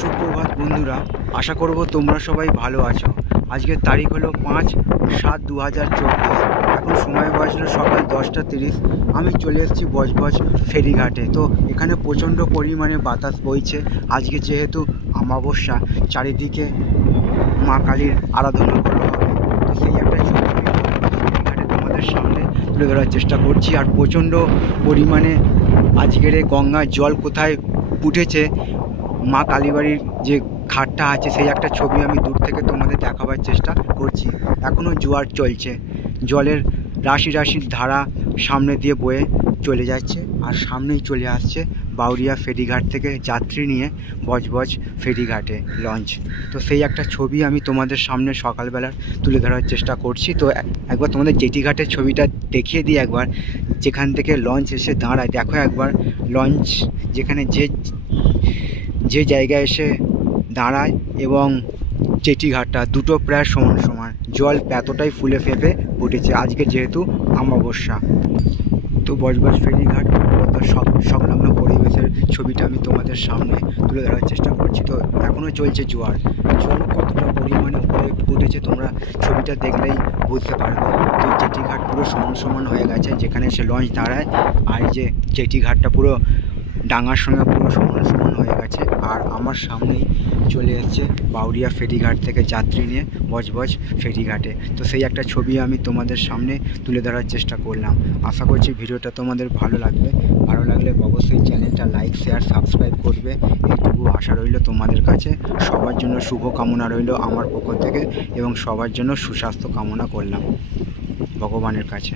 সুপ্রভাত বন্ধুরা, আশা করব তোমরা সবাই ভালো আছো। আজকের তারিখ হলো 5/7/2024। এখন সময় বাজল সকাল 10:30। আমি চলে এসেছি বজবজ ফেরিঘাটে। তো এখানে প্রচণ্ড পরিমাণে বাতাস বইছে। আজকে যেহেতু অমাবস্যা, চারিদিকে মা কালীর আরাধনা করা হবে, তো সেই একটা ছবি ফেরিঘাটে তোমাদের সামনে তুলে ধরার চেষ্টা করছি। আর প্রচণ্ড পরিমাণে আজকের গঙ্গার জল কোথায় উঠেছে, মা কালীবাড়ির যে ঘাটটা আছে সেই একটা ছবি আমি দূর থেকে তোমাদের দেখাবার চেষ্টা করছি। এখনও জোয়ার চলছে, জলের রাশি রাশি ধারা সামনে দিয়ে বয়ে চলে যাচ্ছে। আর সামনেই চলে আসছে বাউরিয়া ফেরিঘাট থেকে যাত্রী নিয়ে বজবজ ফেরিঘাটে লঞ্চ। তো সেই একটা ছবি আমি তোমাদের সামনে সকালবেলার তুলে ধরার চেষ্টা করছি। তো একবার তোমাদের জেটিঘাটের ছবিটা দেখিয়ে দিই একবার, যেখান থেকে লঞ্চ এসে দাঁড়ায়। দেখো একবার লঞ্চ যেখানে যে জায়গায় এসে দাঁড়ায় এবং জেটিঘাটটা দুটো প্রায় সমান সমান। জল এতটাই ফুলে ফেঁপে উঠেছে আজকে যেহেতু অমাবস্যা। তো বজবজ ফেরিঘাট সংলগ্ন পরিবেশের ছবিটা আমি তোমাদের সামনে তুলে ধরার চেষ্টা করছি। তো এখনও চলছে জোয়ার, জল কতটা পরিমাণে উপরে উঠেছে তোমরা ছবিটা দেখলেই বুঝতে পারবে। তো জেটিঘাট পুরো সমান সমান হয়ে গেছে যেখানে এসে লঞ্চ দাঁড়ায়। আর এই যে জেটিঘাটটা পুরো ডাঙার সঙ্গে পুরো সমান সমান হয়ে গেছে। আর আমার সামনেই চলে এসেছে বাউরিয়া ফেরিঘাট থেকে যাত্রী নিয়ে বজবজ ফেরিঘাটে। তো সেই একটা ছবি আমি তোমাদের সামনে তুলে ধরার চেষ্টা করলাম। আশা করছি ভিডিওটা তোমাদের ভালো লাগবে। ভালো লাগলে অবশ্যই চ্যানেলটা লাইক, শেয়ার, সাবস্ক্রাইব করবে, এইটুকু আশা রইল তোমাদের কাছে। সবার জন্য শুভ কামনা রইল আমার পক্ষ থেকে এবং সবার জন্য সুস্বাস্থ্য কামনা করলাম ভগবানের কাছে।